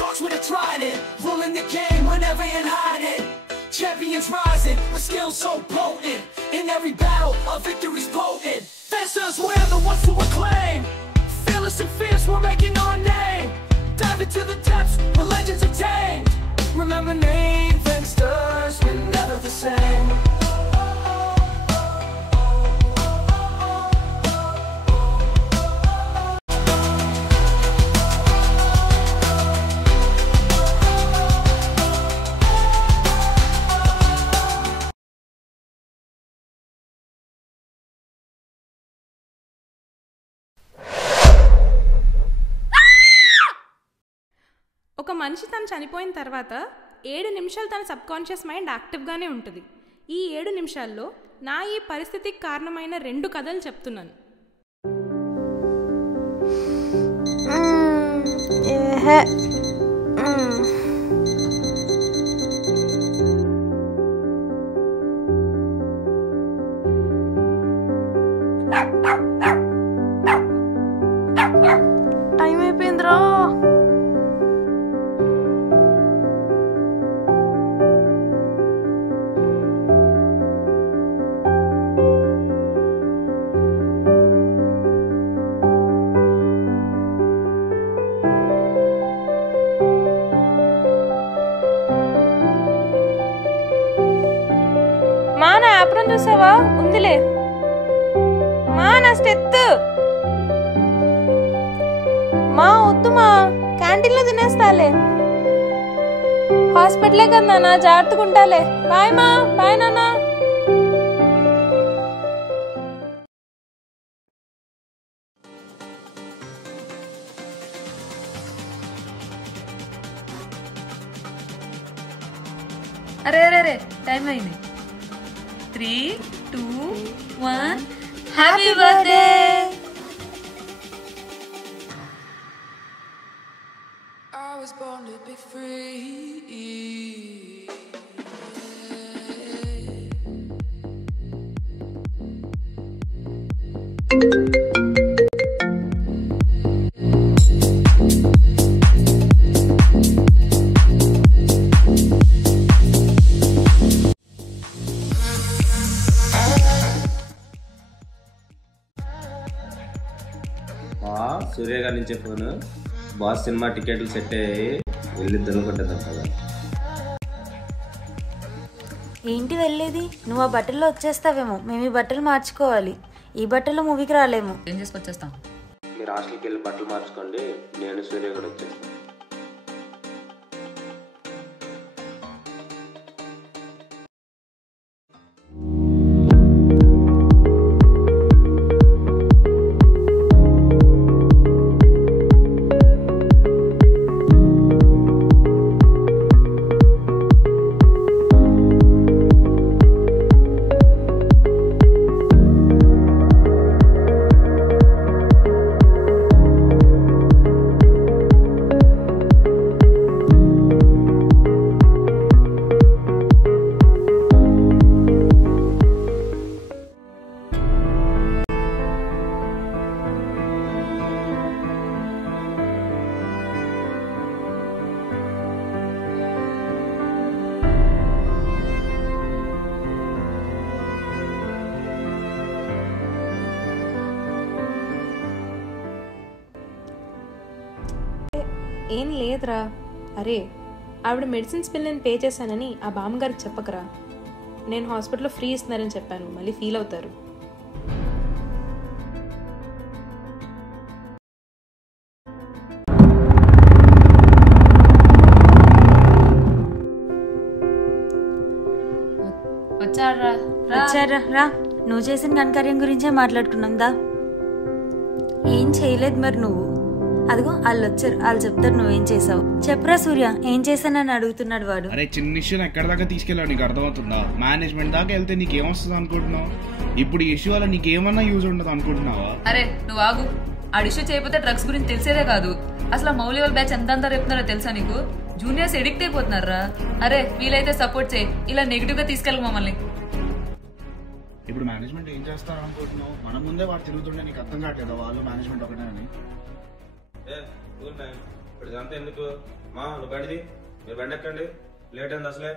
sharks would have tried it. Ruling the game whenever in hiding. Champions rising with skills so potent. In every battle, a victory's potent. Fencers, we're the ones to acclaim. Fearless and fierce, we're making our name. Dive into the depths where legends are tamed. Remember name Fencers, we're never the same. ఒక మనిషి తను చనిపోయిన తర్వాత 7 నిమిషాలు తన subconscious mind యాక్టివ్గానే ఉంటుంది. ఈ 7 నిమిషాల్లో నా ఈ పరిస్థితికి కారణమైన 2 కథలు చెప్తున్నాను. టైం అయిపోయిందిరా. మా నా యాప్రం చూసావా? ఉందిలే మా నా స్టెత్. మా వద్దు మా, క్యాంటీన్లో తినేస్తాలే. హాస్పిటలే కదా నాన్న, జాగ్రత్తగా ఉంటాలే. బాయ్ మా. బాయ్ నాన్న. అరే అరే అరే టైం అయింది. 3, 2, 1 happy birthday. I was born to be free. సూర్య గారి నుంచే ఫోన్. బాస్ సినిమా టికెట్లు సెట్ అయ్యి వెళ్ళి దొరకొట్టేద్దాం కదా. ఏంటి వెళ్ళేది? నువ్వు ఆ బట్టల్లో వచ్చేస్తావేమో. మేము ఈ బట్టలు మార్చుకోవాలి. ఈ బట్టల్లో మూవీకి రాలేము. ఏం చేసుకొచ్చేస్తాం? మీరు హాస్టల్కి వెళ్ళి బట్టలు మార్చుకోండి, నేను సూర్య కూడా వచ్చేస్తాను. ఏం లేదురా. అరే ఆవిడ మెడిసిన్స్ బిల్ నేను పే చేశానని ఆ బామ్మగారికి చెప్పకరా. నేను హాస్పిటల్లో ఫ్రీ ఇస్తున్నారని చెప్పాను, మళ్ళీ ఫీల్ అవుతారు. వచ్చారా? రా, నువ్వు చేసిన ఘనకార్యం గురించే మాట్లాడుకున్నాం దా. ఏం చేయలేదు మరి నువ్వు. అదిగో వాళ్ళు వచ్చారు, వాళ్ళు చెప్తారు నువ్వేం చేసావు. చెప్పరా సూర్య, ఏం చేశానని అడుగుతున్నాడు వాడు. అరే చిన్న ఇష్యూని ఎక్కడి దాకా తీసుకెళ్ళావు నీకు అర్థమవుతుందా? మేనేజ్మెంట్ దాకా వెళ్తే నీకేమొస్తుంది అనుకుంటున్నావు? ఇప్పుడు ఈ ఇష్యూ వల్ల నీకేమన్నా యూజ్ ఉండదు అనుకుంటున్నావా? అరే నువ్వు ఆగు. ఆ ఇష్యూ చేయకపోతే డ్రగ్స్ గురించి తెలిసేదే కాదు. అసలు మౌలి వాళ్ళ బ్యాచ్ ఎంత రేపుతున్నారో తెలుసా నీకు? జూనియర్స్ ఎడిక్ట్ అయిపోతున్నారా? అరే వీలైతే సపోర్ట్ చేయి, ఇలా నెగిటివ్ గా తీసుకెళ్ళి మమ్మల్ని. ఇప్పుడు మేనేజ్మెంట్ ఏం చేస్తారు అనుకుంటున్నావు? మన ముందే వాడు తిరుగుతుంటే నీకు అర్థం కావట్లేదా వాళ్ళు మేనేజ్మెంట్ ఒకటే అని? ఇప్పుడు ఇదంతా ఎందుకు? మా నువ్వు బండిది, మీరు బండి ఎక్కండి, లేట్ అయింది అసలే.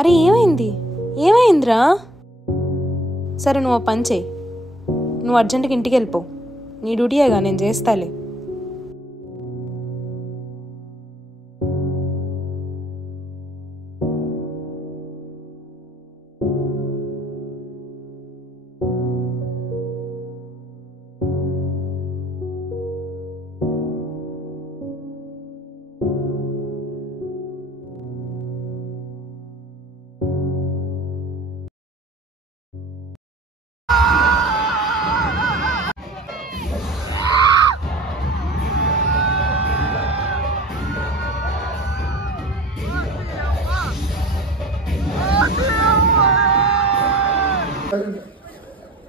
అరే ఏమైందిరా? సరే నువ్వు పని చేయి, నువ్వు అర్జెంటుగా ఇంటికి వెళ్ళిపో. నీ డ్యూటీయేగా, నేను చేస్తాలే.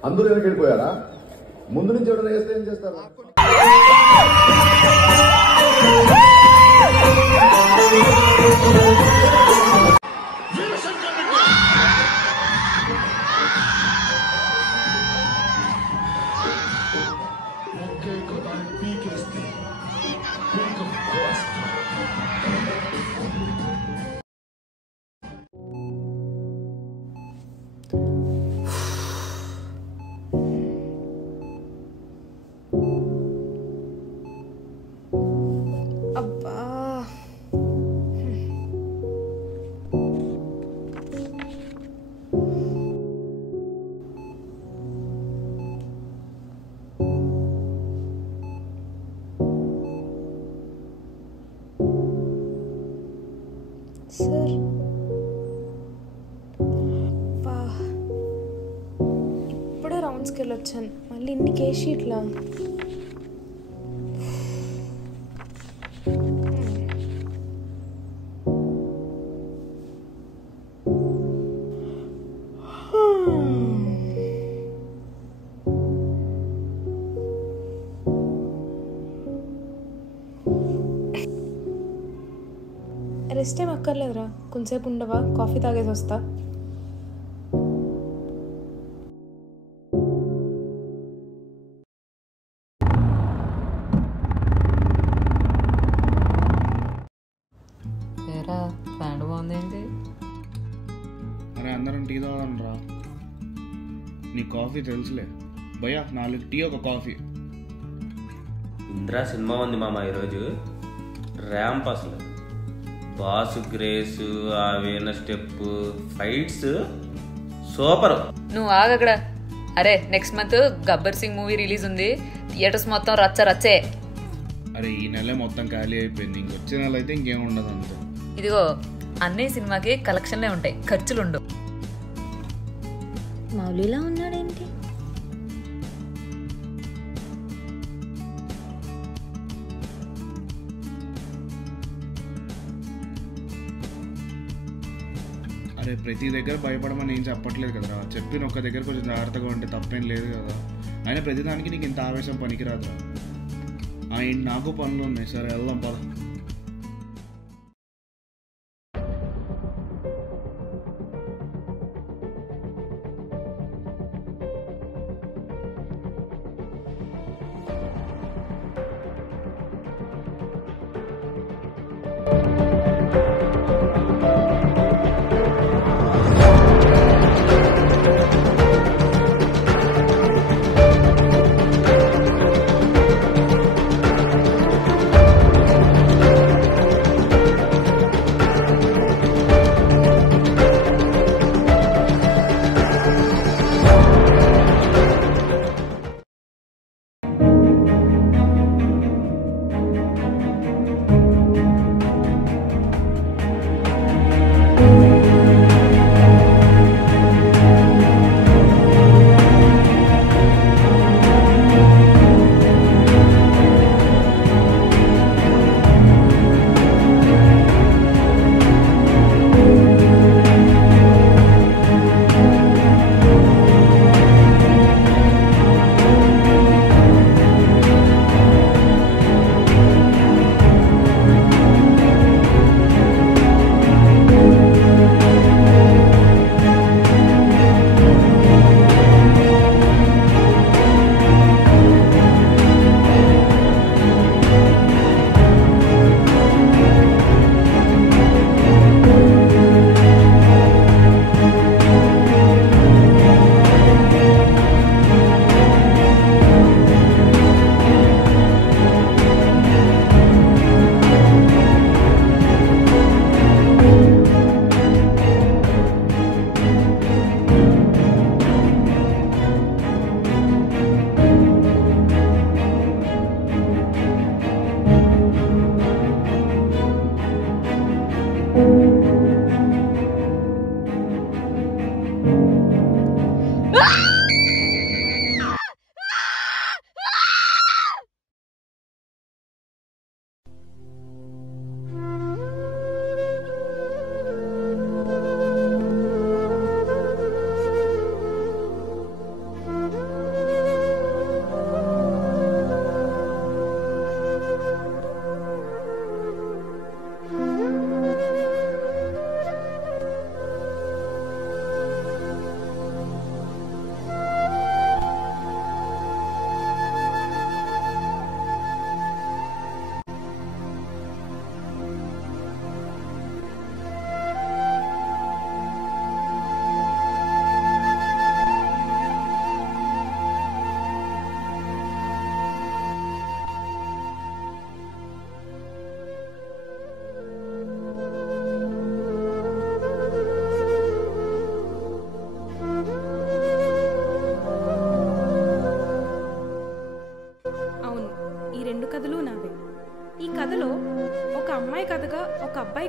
అందరూ వెనక్కి వెళ్ళిపోయారా? ముందు నుంచి ఎవరైనా వేస్తే ఏం చేస్తారు? సార్ ఇప్పుడే రౌండ్స్కి వెళ్ళొచ్చాను, మళ్ళీ ఇన్ని కేస్ షీట్లా? రెస్ట్ ఏం అక్కర్లేదురా, కొంచెంసేపు ఉండవా? కాఫీ తాగేసి వస్తా. అరే అందరం టీ తాగం రా. నీ కాఫీ తెలుసులే భయ్యా, 4 టీ ఒక కాఫీ. ఇంద్రా సినిమా ఉంది మామ ఈరోజు, ర్యాంప్ అసలు. బాసు గ్రేస్, ఆ వేన స్టెప్, ఫైట్స్ సూపర్. నువ్వు ఆగక్కడ. అరే next month Gabbar Singh movie release ఉంది, థియేటర్స్ మొత్తం రచ్చే. అరే ఈ నెల మొత్తం ఖాళీ అయిపోయింది, ఇంకొచ్చే నెల అయితే ఇంకేం ఉండదు అంతే. ఇదిగో అన్నయ్య సినిమాకి కలెక్షన్లే ఉంటాయి, ఖర్చులు ఉండవు. మౌలిలా ఉన్నాడేంటి? అరే ప్రతి దగ్గర భయపడమని ఏం చెప్పట్లేదు కదరా, చెప్పిన ఒక్క దగ్గర కొంచెం జాగ్రత్తగా ఉంటే తప్పేం లేదు కదా. అయినా ప్రతిదానికి నీకు ఇంత ఆవేశం పనికిరాదురా. ఏంటి నాకు పనులు ఉన్నాయి, సరే వెళ్దాం పద.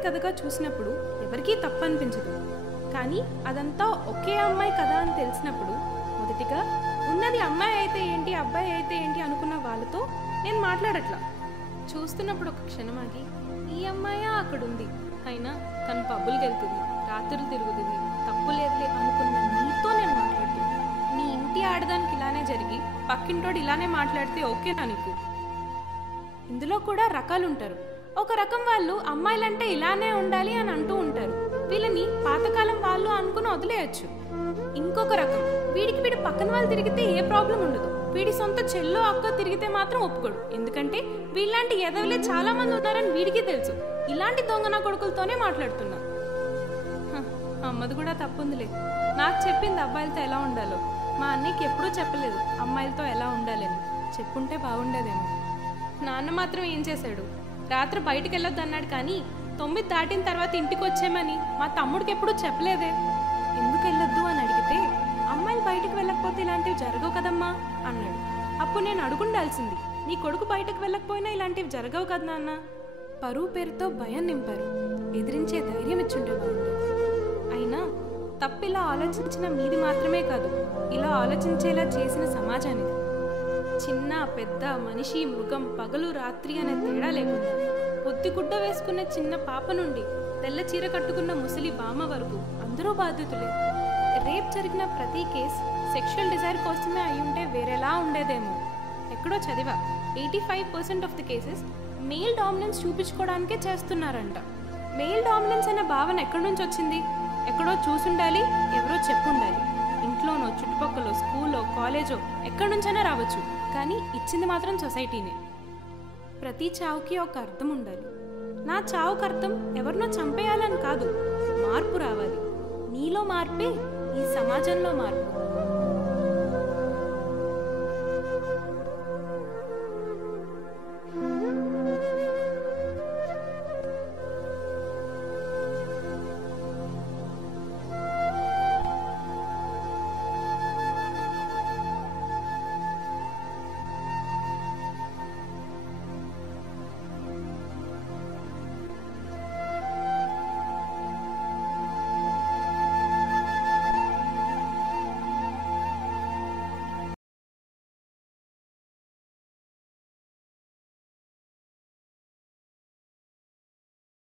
కథగా చూసినప్పుడు ఎవరికీ తప్పు అనిపించదు. కానీ అదంతా ఒకే అమ్మాయి కథ అని తెలిసినప్పుడు మొదటిగా ఉన్నది అమ్మాయి అయితే ఏంటి అబ్బాయి అయితే ఏంటి అనుకున్న వాళ్ళతో నేను మాట్లాడట్లా. చూస్తున్నప్పుడు ఒక క్షణమాగి ఈ అమ్మాయా అక్కడుంది, అయినా తను పబ్బులకి వెళ్తుంది, రాత్రులు తిరుగుతుంది, తప్పు లేదులే అనుకున్న నీతో నేను మాట్లాడుతుంది. నీ ఇంటి ఆడదానికి ఇలానే జరిగి పక్కింటోడు ఇలానే మాట్లాడితే ఓకేనా నీకు? ఇందులో కూడా రకాలుంటారు. ఒక రకం వాళ్ళు అమ్మాయిలంటే ఇలానే ఉండాలి అని అంటూ ఉంటారు, వీళ్ళని పాతకాలం వాళ్ళు అనుకుని వదిలేయచ్చు. ఇంకొక రకం వీడి పక్కన వాళ్ళు తిరిగితే ఏ ప్రాబ్లం ఉండదు, వీడి సొంత చెల్లో అక్క తిరిగితే మాత్రం ఒప్పుకోడు, ఎందుకంటే వీళ్ళంటి ఎదవలే చాలా మంది ఉన్నారని వీడికి తెలుసు. ఇలాంటి దొంగన కొడుకులతోనే మాట్లాడుతున్నా. అమ్మది కూడా తప్పుందిలే, నాకు చెప్పింది అబ్బాయిలతో ఎలా ఉండాలో. మా అన్నయ్యకి ఎప్పుడూ చెప్పలేదు అమ్మాయిలతో ఎలా ఉండాలని, చెప్పుంటే బాగుండేదేమో. నాన్న మాత్రం ఏం చేశాడు, రాత్రి బయటకు వెళ్ళొద్దు అన్నాడు, కానీ 9 దాటిన తర్వాత ఇంటికి వచ్చామని మా తమ్ముడికి ఎప్పుడూ చెప్పలేదే. ఎందుకు వెళ్ళొద్దు అని అడిగితే అమ్మాయిలు బయటకు వెళ్ళకపోతే ఇలాంటివి జరగవు కదమ్మా అన్నాడు. అప్పుడు నేను అడుగుండాల్సింది, నీ కొడుకు బయటకు వెళ్ళకపోయినా ఇలాంటివి జరగవు కదా నాన్న. పరువు పేరుతో భయం నింపారు, ఎదిరించే ధైర్యం ఇచ్చుంటే బాగుండేది. అయినా తప్పిలా ఆలోచించిన మీది మాత్రమే కాదు, ఇలా ఆలోచించేలా చేసిన సమాజానికి. చిన్న పెద్ద మనిషి మృగం పగలు రాత్రి అనే తేడా లేకుండా పొద్దుగుడ్డ వేసుకున్న చిన్న పాప నుండి తెల్ల చీర కట్టుకున్న ముసలి బామ్మ వరకు అందరూ బాధితులే. రేప్ జరిగిన ప్రతి కేసు సెక్షువల్ డిజైర్ కోసమే అయ్యుంటే వేరేలా ఉండేదేమో. ఎక్కడో చదివా 85% of the cases male dominance చూపించుకోవడానికే చేస్తున్నారంట. మెయిల్ డామినెన్స్ అనే భావన ఎక్కడి నుంచి వచ్చింది? ఎక్కడో చూసుండాలి, ఎవరో చెప్పుండాలి. ఇంట్లోనో చుట్టుపక్కల స్కూల్లో కాలేజో ఎక్కడి నుంచైనా రావచ్చు, కానీ ఇచ్చింది మాత్రం సొసైటీనే. ప్రతి చావుకి ఒక అర్థం ఉండాలి. నా చావుకు అర్థం ఎవరినో చంపేయాలని కాదు, మార్పు రావాలి. నీలో మార్పే ఈ సమాజంలో మార్పు.